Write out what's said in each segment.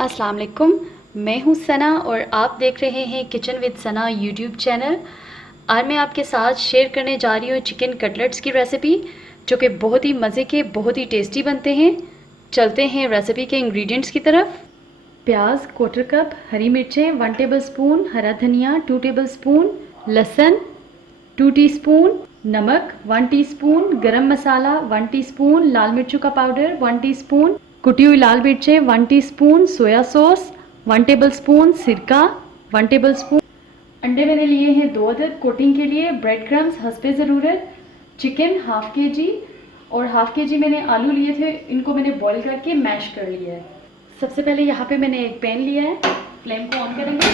अस्सलाम वालेकुम। मैं हूँ सना और आप देख रहे हैं kitchen with Sana YouTube channel. आज मैं आपके साथ शेयर करने जा रही हूँ चिकन कटलेट्स की रेसिपी, जो कि बहुत ही मज़े के, बहुत ही टेस्टी बनते हैं। चलते हैं रेसिपी के इंग्रेडिएंट्स की तरफ। प्याज क्वार्टर कप, हरी मिर्चें 1 टेबलस्पून, हरा धनिया 2 टेबलस्पून, लहसुन 2 टीस्पून, नमक 1 टीस्पून, गरम मसाला 1 टीस्पून, लाल मिर्चों का पाउडर 1 टीस्पून, कुटी हुई लाल मिर्चें 1 टीस्पून, सोया सॉस 1 टेबलस्पून, सिरका 1 टेबलस्पून। अंडे मैंने लिए हैं 2 अदद कोटिंग के लिए, ब्रेड क्रम्स हस्बे ज़रूरत, चिकन हाफ के जी और हाफ के जी मैंने आलू लिए थे, इनको मैंने बॉईल करके मैश कर लिया है। सबसे पहले यहाँ पे मैंने एक पैन लिया है, फ्लेम को ऑन करेंगे।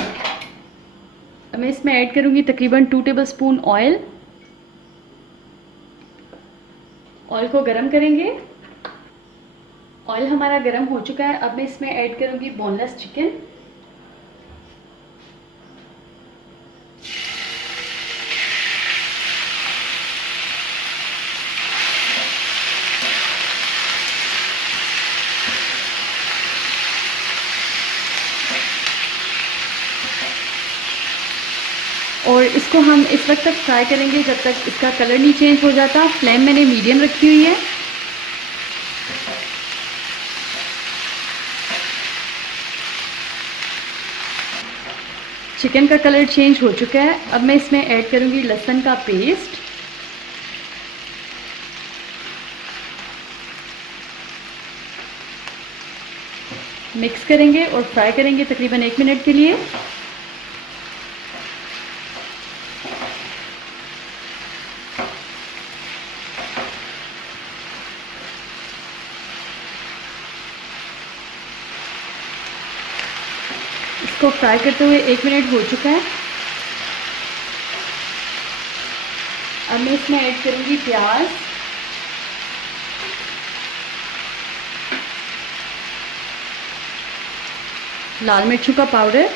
अब मैं इसमें ऐड करूँगी तकरीबन 2 टेबलस्पून ऑयल। ऑयल को गरम करेंगे। ऑयल हमारा गरम हो चुका है। अब मैं इसमें ऐड करूँगी बोनलेस चिकन। और इसको हम इस वक्त तक फ्राई करेंगे जब तक इसका कलर नहीं चेंज हो जाता। फ्लेम मैंने मीडियम रखी हुई है। चिकन का कलर चेंज हो चुका है। अब मैं इसमें ऐड करूँगी लहसुन का पेस्ट। मिक्स करेंगे और फ्राई करेंगे तकरीबन 1 मिनट के लिए। इसको फ्राई करते हुए 1 मिनट हो चुका है। अब मैं इसमें ऐड करूँगी प्याज, लाल मिर्चों का पाउडर,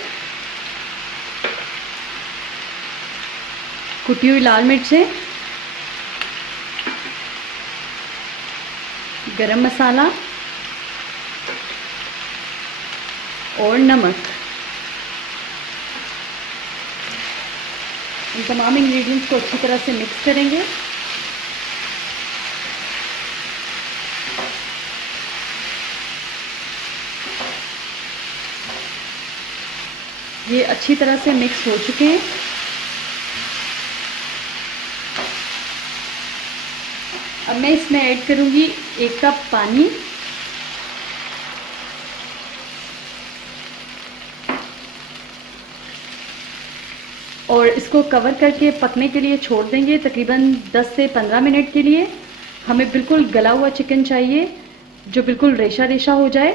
कुटी हुई लाल मिर्चें, गरम मसाला और नमक। इन तमाम इंग्रेडिएंट्स को अच्छी तरह से मिक्स करेंगे। ये अच्छी तरह से मिक्स हो चुके हैं। अब मैं इसमें ऐड करूंगी 1 कप पानी। और इसको कवर करके पकने के लिए छोड़ देंगे तकरीबन 10 से 15 मिनट के लिए। हमें बिल्कुल गला हुआ चिकन चाहिए, जो बिल्कुल रेशा रेशा हो जाए।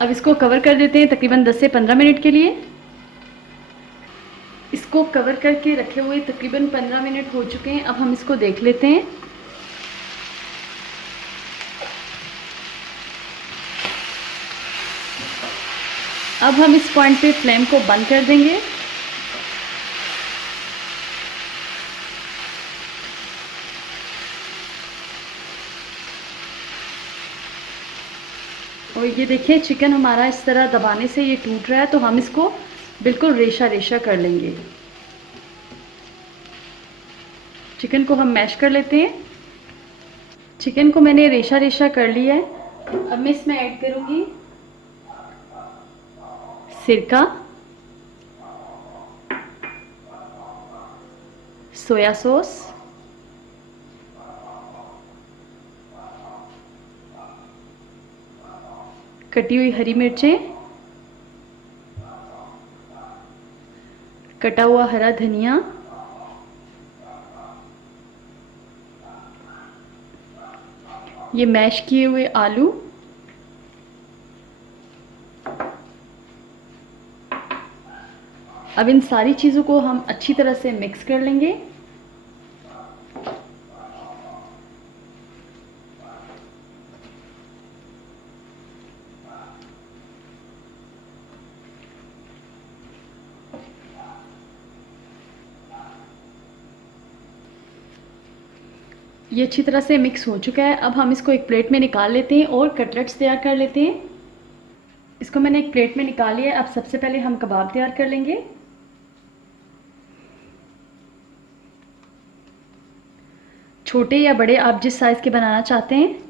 अब इसको कवर कर देते हैं तकरीबन 10 से 15 मिनट के लिए। इसको कवर करके रखे हुए तकरीबन 15 मिनट हो चुके हैं। अब हम इसको देख लेते हैं। अब हम इस पॉइंट पे फ्लेम को बंद कर देंगे। और ये देखिए चिकन हमारा इस तरह दबाने से ये टूट रहा है, तो हम इसको बिल्कुल रेशा रेशा कर लेंगे। चिकन को हम मैश कर लेते हैं। चिकन को मैंने रेशा रेशा कर लिया है। अब मैं इसमें ऐड करूँगी सिरका, सोया सॉस, कटी हुई हरी मिर्चें, कटा हुआ हरा धनिया, ये मैश किए हुए आलू, अब इन सारी चीज़ों को हम अच्छी तरह से मिक्स कर लेंगे। ये अच्छी तरह से मिक्स हो चुका है। अब हम इसको एक प्लेट में निकाल लेते हैं और कटलेट्स तैयार कर लेते हैं। इसको मैंने एक प्लेट में निकाल लिया। अब सबसे पहले हम कबाब तैयार कर लेंगे। छोटे या बड़े आप जिस साइज़ के बनाना चाहते हैं।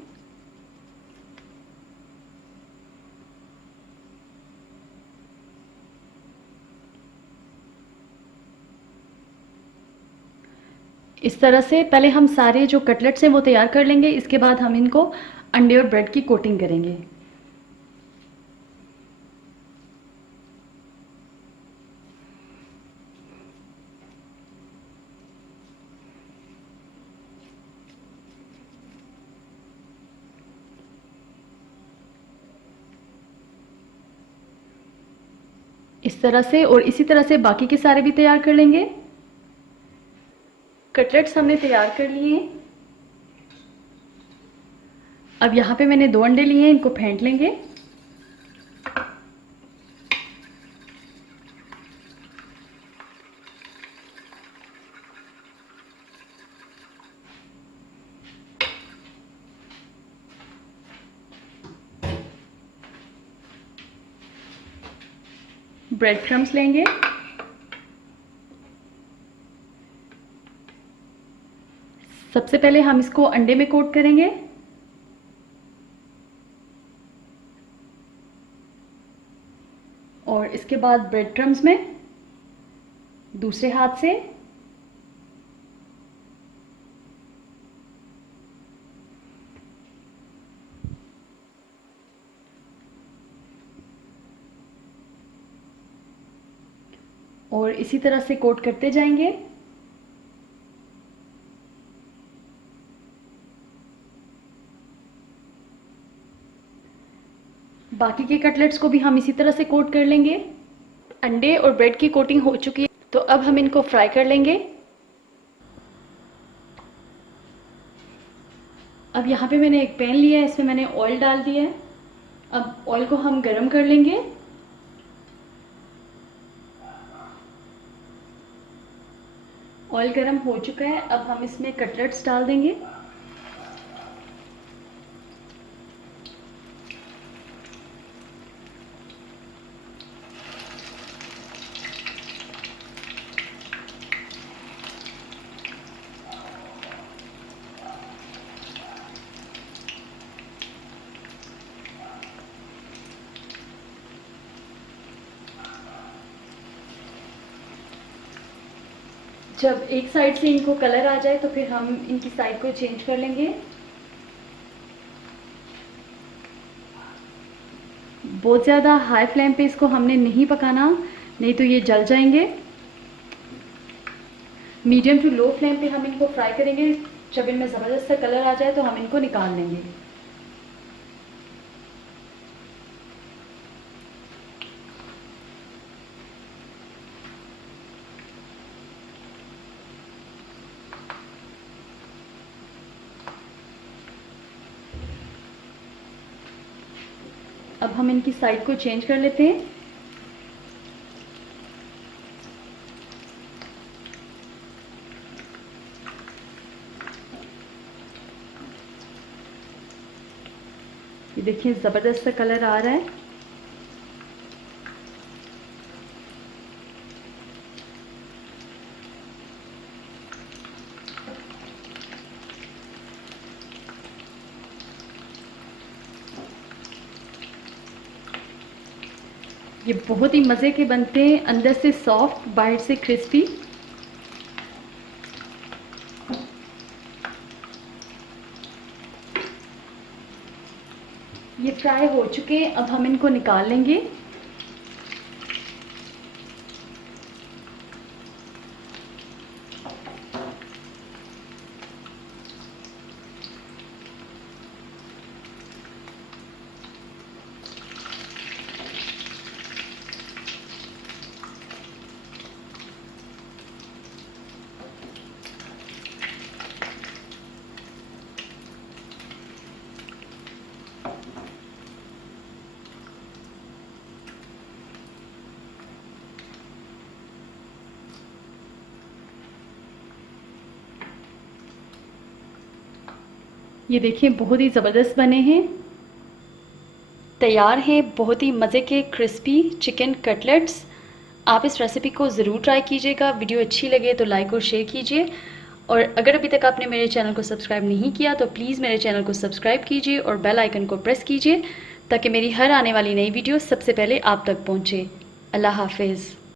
इस तरह से पहले हम सारे जो कटलेट्स हैं वो तैयार कर लेंगे। इसके बाद हम इनको अंडे और ब्रेड की कोटिंग करेंगे। इस तरह से और इसी तरह से बाकी के सारे भी तैयार कर लेंगे। कटलेट्स हमने तैयार कर लिए हैं। अब यहाँ पे मैंने 2 अंडे लिए हैं, इनको फेंट लेंगे। ब्रेड क्रम्स लेंगे। सबसे पहले हम इसको अंडे में कोट करेंगे। और इसके बाद ब्रेड क्रम्स में दूसरे हाथ से। और इसी तरह से कोट करते जाएंगे। बाकी के कटलेट्स को भी हम इसी तरह से कोट कर लेंगे। अंडे और ब्रेड की कोटिंग हो चुकी है, तो अब हम इनको फ्राई कर लेंगे। अब यहाँ पे मैंने एक पैन लिया है, इसमें मैंने ऑयल डाल दिया है। अब ऑयल को हम गरम कर लेंगे। ऑयल गरम हो चुका है। अब हम इसमें कटलेट्स डाल देंगे। जब एक साइड से इनको कलर आ जाए तो फिर हम इनकी साइड को चेंज कर लेंगे। बहुत ज़्यादा हाई फ्लेम पे इसको हमने नहीं पकाना, नहीं तो ये जल जाएंगे। मीडियम टू लो फ्लेम पे हम इनको फ्राई करेंगे। जब इनमें ज़बरदस्त सा कलर आ जाए तो हम इनको निकाल लेंगे। अब हम इनकी साइड को चेंज कर लेते हैं। ये देखिए ज़बरदस्त सा कलर आ रहा है। ये बहुत ही मज़े के बनते हैं, अंदर से सॉफ्ट, बाहर से क्रिस्पी। ये फ्राई हो चुके हैं। अब हम इनको निकाल लेंगे। ये देखें बहुत ही ज़बरदस्त बने हैं, तैयार हैं बहुत ही मज़े के क्रिस्पी चिकन कटलेट्स। आप इस रेसिपी को ज़रूर ट्राई कीजिएगा। वीडियो अच्छी लगे तो लाइक और शेयर कीजिए, और अगर अभी तक आपने मेरे चैनल को सब्सक्राइब नहीं किया तो प्लीज़ मेरे चैनल को सब्सक्राइब कीजिए और बेल आइकन को प्रेस कीजिए ताकि मेरी हर आने वाली नई वीडियो सबसे पहले आप तक पहुँचे। अल्लाह हाफिज़।